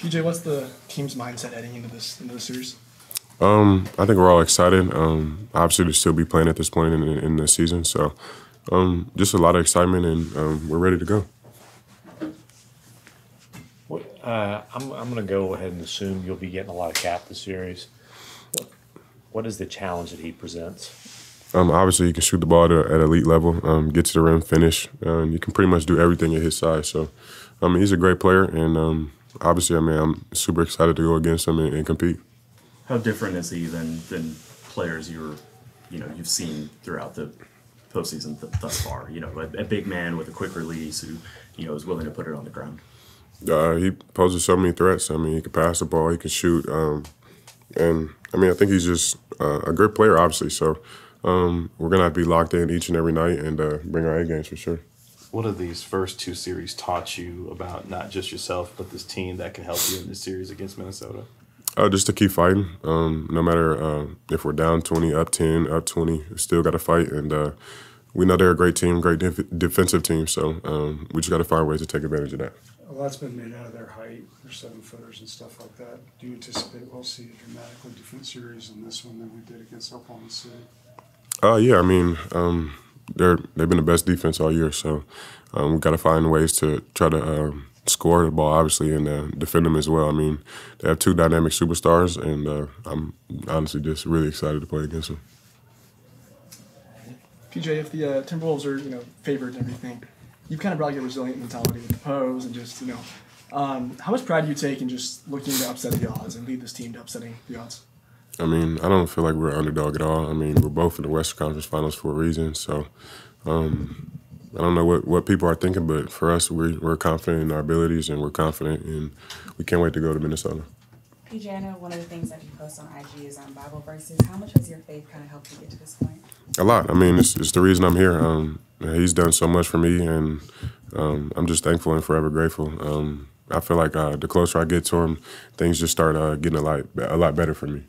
PJ, what's the team's mindset heading into this series? I think we're all excited. Obviously, to still be playing at this point in the season, so just a lot of excitement, and we're ready to go. I'm going to go ahead and assume you'll be getting a lot of cap this series. What is the challenge that he presents? Obviously, he can shoot the ball at elite level, get to the rim, finish. You can pretty much do everything at his size. So, he's a great player, and obviously, I'm super excited to go against him and compete. How different is he than players you've seen throughout the postseason thus far? A big man with a quick release who is willing to put it on the ground. He poses so many threats. He can pass the ball, he can shoot, and I think he's just a good player, obviously. So we're gonna have to be locked in each and every night and bring our A games for sure. What have these first two series taught you about not just yourself, but this team that can help you in this series against Minnesota? Just to keep fighting. No matter if we're down 20, up 10, up 20, we still got to fight. And we know they're a great team, great defensive team. So we just got to find ways to take advantage of that. A lot's been made out of their height, their 7-footers and stuff like that. Do you anticipate we'll see a dramatically different series in this one than we did against Oklahoma City? Yeah, they've been the best defense all year. So we've got to find ways to try to score the ball, obviously, and defend them as well. They have two dynamic superstars, and I'm honestly just really excited to play against them. PJ, if the Timberwolves are favored and everything, you've kind of brought your resilient mentality with the pose and just how much pride do you take in just looking to upset the odds and lead this team to upsetting the odds? I don't feel like we're an underdog at all. We're both in the Western Conference Finals for a reason, so. I don't know what people are thinking, but for us, we're confident in our abilities and we're confident, and we can't wait to go to Minnesota. PJ, I know one of the things that you post on IG is on Bible verses. How much has your faith kind of helped you get to this point? A lot. It's the reason I'm here. He's done so much for me, and I'm just thankful and forever grateful. I feel like the closer I get to him, things just start getting a lot better for me.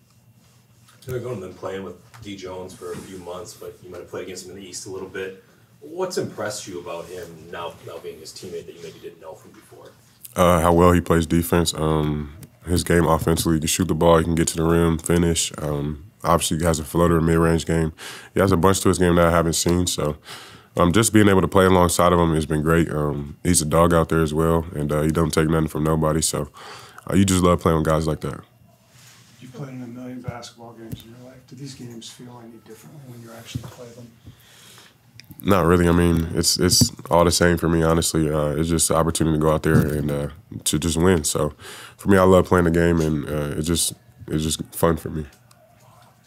You're going to been playing with D. Jones for a few months, but you might have played against him in the East a little bit. What's impressed you about him now being his teammate that you maybe didn't know from before? How well he plays defense. His game offensively, he can shoot the ball, he can get to the rim, finish. Obviously, he has a floater, mid-range game. He has a bunch to his game that I haven't seen. So just being able to play alongside of him has been great. He's a dog out there as well, and he don't take nothing from nobody. So you just love playing with guys like that. You've played in a million basketball games in your life. Do these games feel any differently when you actually play them? Not really. It's all the same for me, honestly. It's just an opportunity to go out there and to just win. So for me, I love playing the game, and it's just fun for me.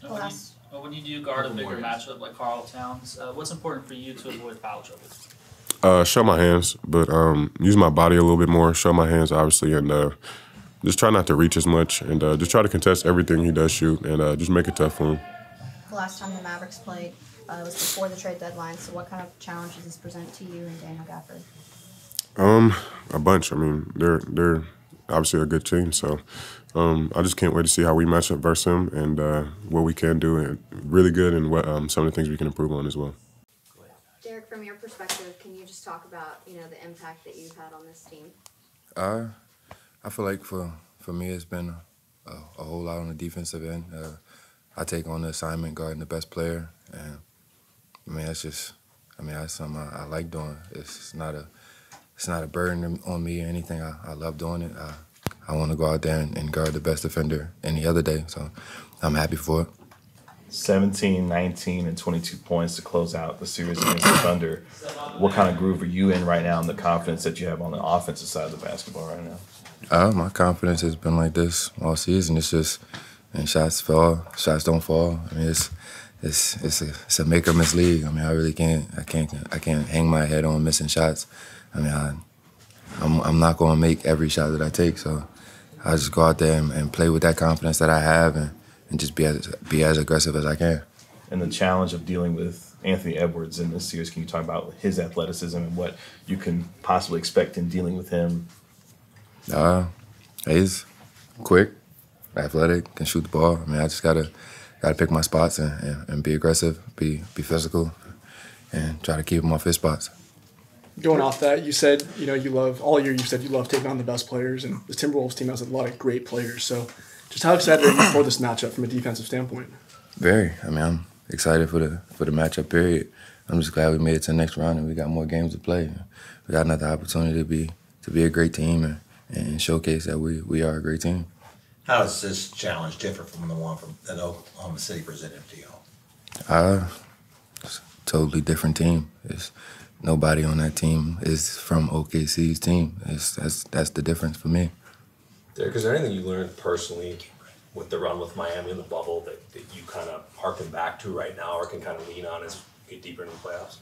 When you do guard a bigger matchup like Karl Towns, what's important for you to avoid foul trouble? Show my hands, but use my body a little bit more. Show my hands, obviously, and just try not to reach as much, and just try to contest everything he does shoot, and just make it tough for him. The last time the Mavericks played was before the trade deadline, so what kind of challenge does this present to you and Daniel Gafford? A bunch. They're obviously a good team, so I just can't wait to see how we match up versus him and what we can do and really good and what some of the things we can improve on as well. Derrick, from your perspective, can you just talk about the impact that you've had on this team? I feel like for me it's been a whole lot on the defensive end. I take on the assignment guarding the best player, and that's something I like doing. It's not a burden on me or anything. I love doing it. I want to go out there and guard the best defender any other day, so I'm happy for it. 17, 19, and 22 points to close out the series against the Thunder. What kind of groove are you in right now and the confidence that you have on the offensive side of the basketball right now? My confidence has been like this all season. It's just, and shots fall, shots don't fall. It's a make or miss league. I really can't hang my head on missing shots. I'm not gonna make every shot that I take, so I just go out there and play with that confidence that I have and just be as aggressive as I can. And the challenge of dealing with Anthony Edwards in this series, can you talk about his athleticism and what you can possibly expect in dealing with him? He's quick, athletic, can shoot the ball. I just gotta pick my spots and be aggressive, be physical, and try to keep him off his spots. Going off that, you said you love all year. You said you love taking on the best players, and the Timberwolves team has a lot of great players. So, just how excited are you for this matchup from a defensive standpoint? Very. I mean, I'm excited for the matchup. Period. I'm just glad we made it to the next round and we got more games to play. We got another opportunity to be a great team and showcase that we are a great team. How does this challenge differ from the one that Oklahoma City presented to y'all? It's a totally different team. Nobody on that team is from OKC's team. That's the difference for me. Derrick, is there anything you learned personally with the run with Miami in the bubble that you kind of harken back to right now or can kind of lean on as you get deeper into the playoffs?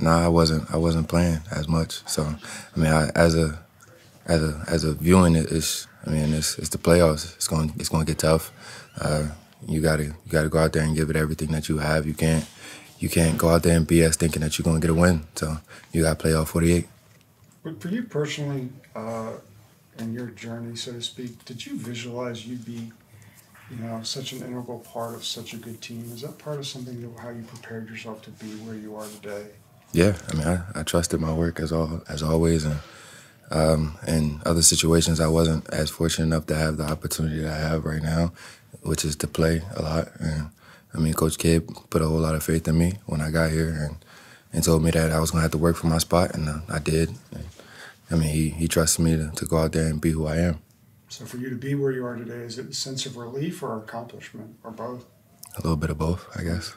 No, I wasn't playing as much. So, I mean, as a viewing it's the playoffs. It's going to get tough. You gotta go out there and give it everything that you have. You can't go out there and BS thinking that you're going to get a win. So you got to play all 48. But for you personally, in your journey, so to speak, did you visualize you'd be, such an integral part of such a good team? Is that part of something of how you prepared yourself to be where you are today? Yeah, I mean, I trusted my work as always, and in other situations, I wasn't as fortunate enough to have the opportunity that I have right now, which is to play a lot. And I mean, Coach Kidd put a whole lot of faith in me when I got here, and told me that I was going to have to work for my spot, and I did. And, I mean, he trusted me to go out there and be who I am. So for you to be where you are today, is it a sense of relief or accomplishment, or both? A little bit of both, I guess.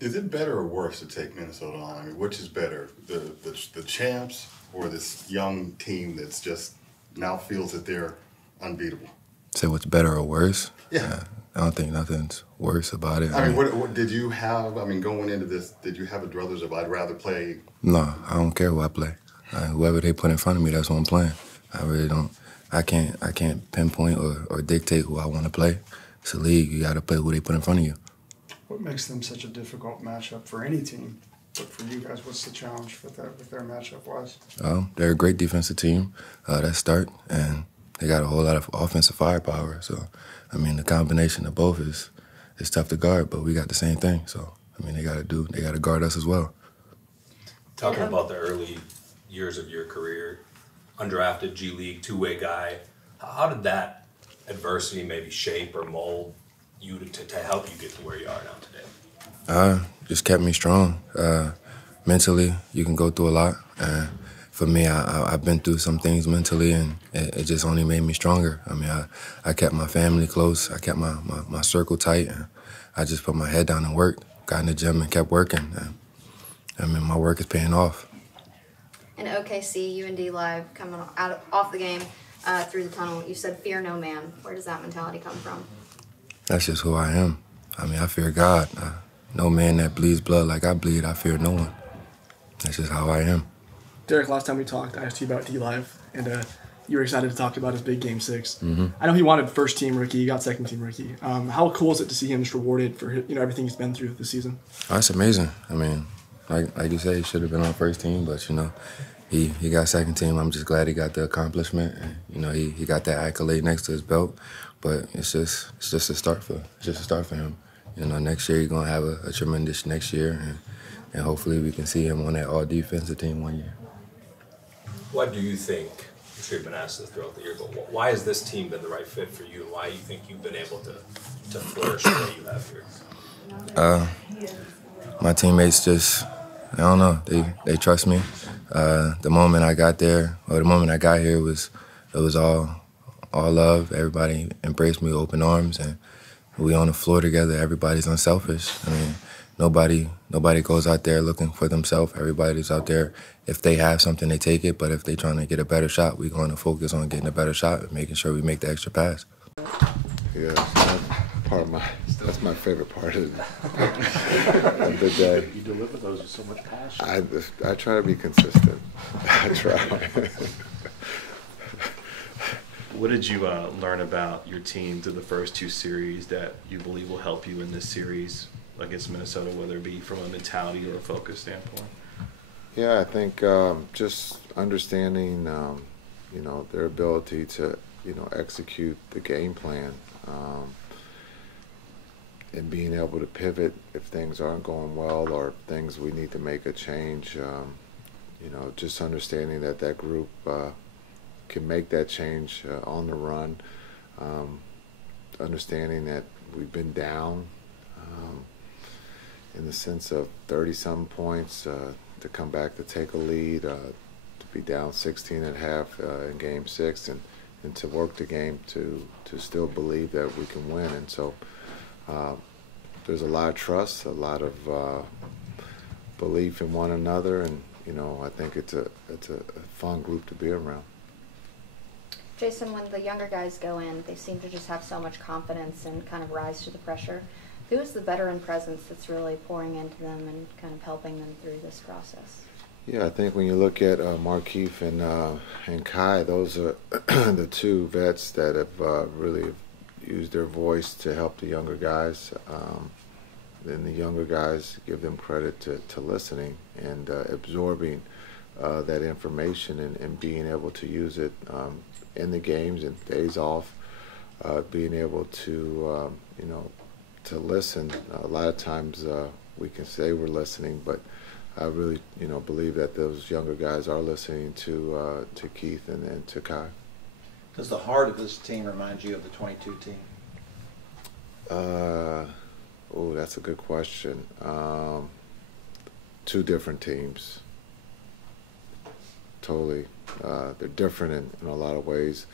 Is it better or worse to take Minnesota on? I mean, which is better, the champs or this young team that's just now feels that they're unbeatable? Say what's better or worse? Yeah. I don't think nothing's worse about it. I mean, what did you have, going into this, did you have a druthers of I'd rather play? No, I don't care who I play. Whoever they put in front of me, that's what I'm playing. I really don't. I can't pinpoint or dictate who I want to play. It's a league. You got to play who they put in front of you. What makes them such a difficult matchup for any team? But for you guys, what's the challenge with their matchup was? They're a great defensive team. That start, and they got a whole lot of offensive firepower. So, I mean, the combination of both is tough to guard. But we got the same thing. So, I mean, they got to guard us as well. Talking about the early years of your career, undrafted G League, two-way guy, how did that adversity maybe shape or mold you to help you get to where you are now today? Just kept me strong. Mentally, you can go through a lot. For me, I've been through some things mentally, and it just only made me stronger. I mean, I kept my family close. I kept my circle tight. And I just put my head down and worked, got in the gym and kept working. And, I mean, my work is paying off. In OKC, UND Live, coming off the game through the tunnel, you said, "Fear no man." Where does that mentality come from? That's just who I am. I mean, I fear God. No man that bleeds blood like I bleed, I fear no one. That's just how I am. Derrick, last time we talked, I asked you about D-Live, and you were excited to talk about his big Game 6. Mm-hmm. I know he wanted first-team rookie, you got second-team rookie. How cool is it to see him just rewarded for everything he's been through this season? Oh, that's amazing. I mean, like you say, he should have been on first team, but, he got second team. I'm just glad he got the accomplishment. And, he got that accolade next to his belt. But it's just a start for him. Next year he's gonna have a tremendous next year, and hopefully we can see him on that all defensive team one year. What do you think? I'm sure you've been asked this throughout the year, but why has this team been the right fit for you, and why do you think you've been able to flourish the way you have here? My teammates just, I don't know, they trust me. The moment I got there, or the moment I got here, it was all love. Everybody embraced me with open arms, and we on the floor together. Everybody's unselfish. I mean, nobody goes out there looking for themselves. Everybody's out there. If they have something, they take it. But if they're trying to get a better shot, we're going to focus on getting a better shot and making sure we make the extra pass. Yeah, that's my favorite part of the day. You deliver those with so much passion. I try to be consistent. I try. What did you learn about your team through the first two series that you believe will help you in this series against Minnesota, whether it be from a mentality or a focus standpoint? Yeah, I think just understanding, their ability to, execute the game plan, and being able to pivot if things aren't going well or things we need to make a change. just understanding that that group can make that change on the run. Understanding that we've been down in the sense of 30-some points to come back to take a lead, to be down 16 at half in Game 6, and to work the game to still believe that we can win. And so there's a lot of trust, a lot of belief in one another, and I think it's a fun group to be around. Jason, when the younger guys go in, they seem to just have so much confidence and kind of rise to the pressure. Who is the veteran presence that's really pouring into them and kind of helping them through this process? Yeah, I think when you look at Markeith and Kai, those are the two vets that have really used their voice to help the younger guys. Then the younger guys give them credit to listening and absorbing that information and being able to use it in the games and days off, being able to, to listen. A lot of times we can say we're listening, but I really, believe that those younger guys are listening to Keith and to Kai. Does the heart of this team remind you of the 22 team? Oh, that's a good question. Two different teams. Totally. They're different in a lot of ways.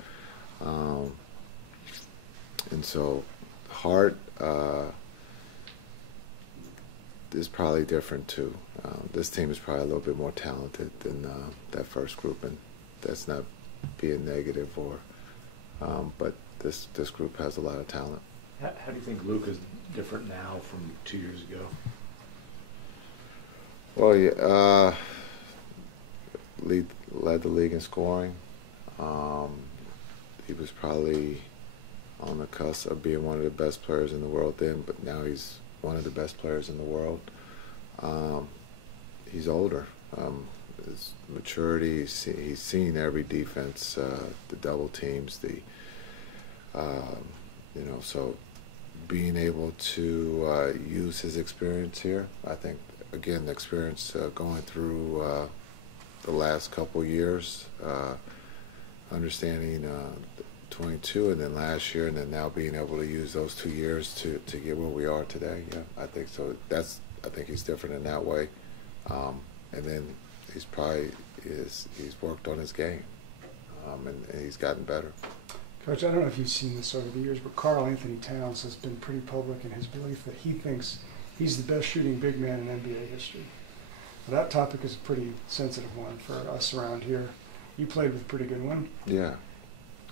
And so heart is probably different too. This team is probably a little bit more talented than that first group, and that's not being negative but this group has a lot of talent. How do you think Luke is different now from 2 years ago? Well, yeah, led the league in scoring. He was probably on the cusp of being one of the best players in the world then, but now he's one of the best players in the world. He's older. His maturity, he's seen every defense, the double teams, so being able to use his experience here, I think, again, the experience going through the last couple years, understanding 22 and then last year, and then now being able to use those 2 years to get where we are today. Yeah, I think so. I think he's different in that way. And then he's worked on his game, and he's gotten better. Coach, I don't know if you've seen this over the years, but Karl Anthony Towns has been pretty public in his belief that he thinks he's the best shooting big man in NBA history. That topic is a pretty sensitive one for us around here. You played with a pretty good one. Yeah.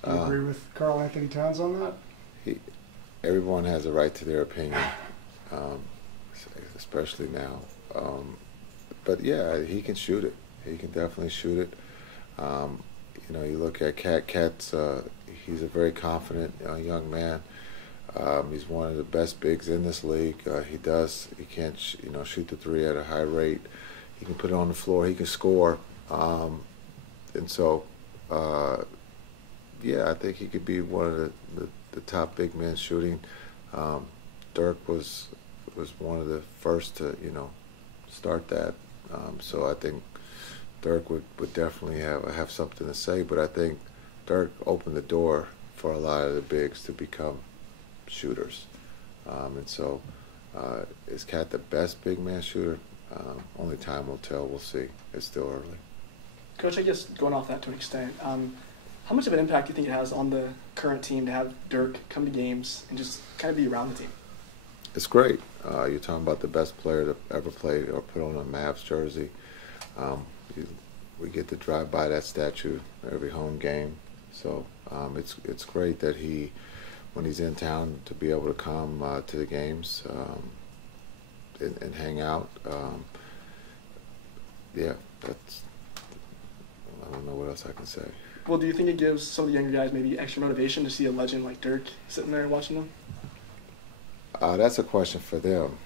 Do you agree with Karl Anthony Towns on that? Everyone has a right to their opinion, especially now. But yeah, he can shoot it. He can definitely shoot it. You look at Cat's. He's a very confident young man. He's one of the best bigs in this league. He can't shoot the three at a high rate. He can put it on the floor. He can score. And so, I think he could be one of the top big men shooting. Dirk was one of the first to start that. So I think Dirk would definitely have something to say. But I think Dirk opened the door for a lot of the bigs to become shooters. And so is Cat the best big man shooter? Only time will tell. We'll see. It's still early. Coach, I guess going off that to an extent, how much of an impact do you think it has on the current team to have Dirk come to games and just kind of be around the team? It's great. You're talking about the best player to ever play or put on a Mavs jersey. We get to drive by that statue every home game. So it's great that when he's in town, to be able to come to the games and hang out. I don't know what else I can say. Well, do you think it gives some of the younger guys maybe extra motivation to see a legend like Dirk sitting there watching them? That's a question for them.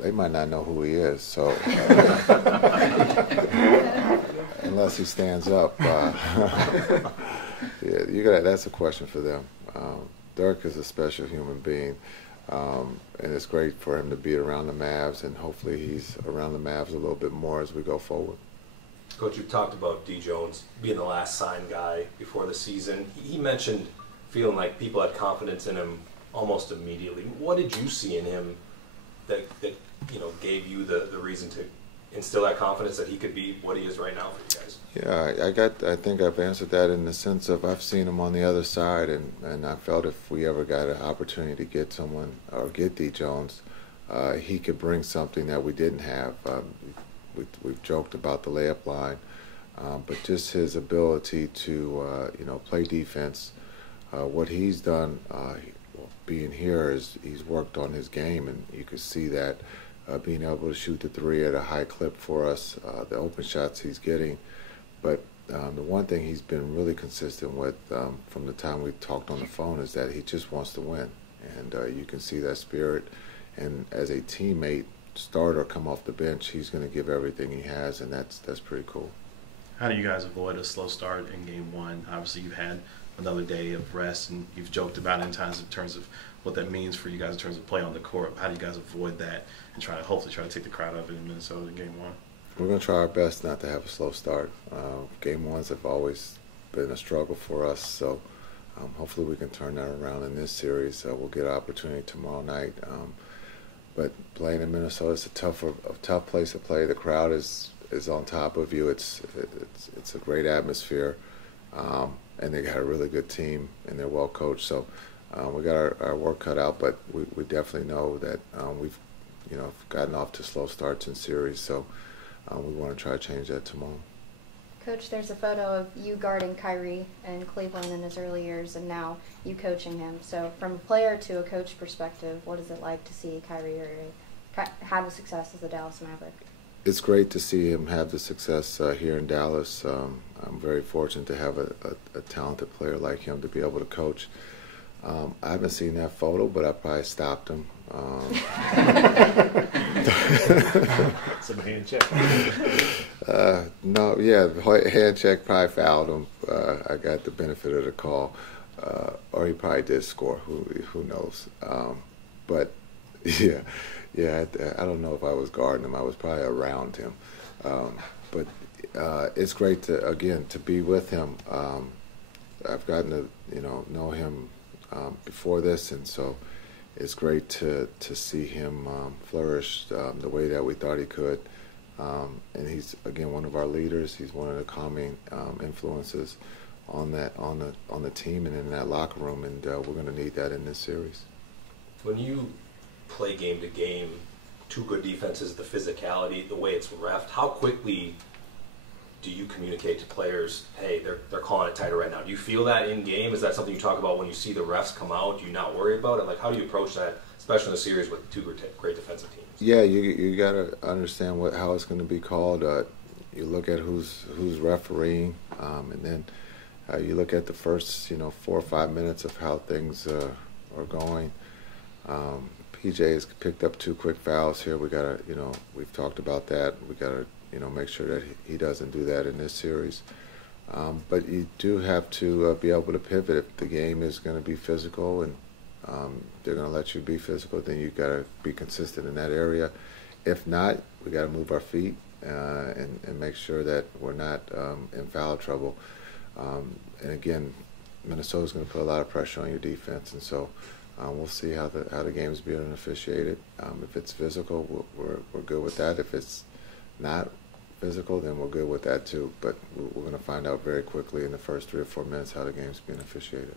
They might not know who he is, so unless he stands up, that's a question for them. Dirk is a special human being, and it's great for him to be around the Mavs, and hopefully he's around the Mavs a little bit more as we go forward. Coach, you talked about D. Jones being the last signed guy before the season. He mentioned feeling like people had confidence in him almost immediately. What did you see in him that gave you the reason to instill that confidence that he could be what he is right now for you guys? Yeah, I think I've answered that in the sense of I've seen him on the other side, and I felt if we ever got an opportunity to get someone or get D. Jones, he could bring something that we didn't have. We've joked about the layup line, but just his ability to play defense. What he's done being here is he's worked on his game, and you could see that being able to shoot the three at a high clip for us, the open shots he's getting. But the one thing he's been really consistent with from the time we talked on the phone is that he just wants to win, and you can see that spirit. And as a teammate, start or come off the bench, he's going to give everything he has, and that's pretty cool. How do you guys avoid a slow start in game one? Obviously, you've had another day of rest, and you've joked about it in terms of what that means for you guys in terms of play on the court. How do you guys avoid that and hopefully try to take the crowd out of it in Minnesota in game one? We're going to try our best not to have a slow start. Game ones have always been a struggle for us, so hopefully we can turn that around in this series. We'll get an opportunity tomorrow night. But playing in Minnesota is a tough place to play. The crowd is on top of you. It's a great atmosphere, and they got a really good team, and they're well coached. So we got our work cut out, but we definitely know that we've gotten off to slow starts in series. So we want to try to change that tomorrow. Coach, there's a photo of you guarding Kyrie in Cleveland in his early years and now you coaching him. So from a player to a coach perspective, what is it like to see Kyrie have the success as a Dallas Maverick? It's great to see him have the success here in Dallas. I'm very fortunate to have a talented player like him to be able to coach. I haven't seen that photo, but I probably stopped him. Some hand check. No, yeah, the hand check probably fouled him. I got the benefit of the call, or he probably did score. Who knows? But yeah, I don't know if I was guarding him. I was probably around him. But it's great to be with him. I've gotten to know him before this, and so it's great to see him flourish the way that we thought he could. And he's again one of our leaders. He's one of the calming influences on the team and in that locker room, and we're going to need that in this series. When you play game to game, two good defenses, the physicality, the way it's reffed, how quickly do you communicate to players, hey, they're calling it tighter right now? Do you feel that in game? Is that something you talk about when you see the refs come out? Do you not worry about it? Like, how do you approach that, especially in a series with two great defensive teams? Yeah, you got to understand how it's going to be called. You look at who's refereeing, and then you look at the first 4 or 5 minutes of how things are going. P.J. has picked up 2 quick fouls here. We got to, we've talked about that. We got to make sure that he doesn't do that in this series. But you do have to be able to pivot. If the game is going to be physical and they're going to let you be physical, then you got to be consistent in that area. If not, we got to move our feet and make sure that we're not in foul trouble. And again, Minnesota's going to put a lot of pressure on your defense, and so we'll see how the game's being officiated. If it's physical, we're good with that. If it's not physical, then we're good with that too. But we're going to find out very quickly in the first 3 or 4 minutes how the game's being officiated.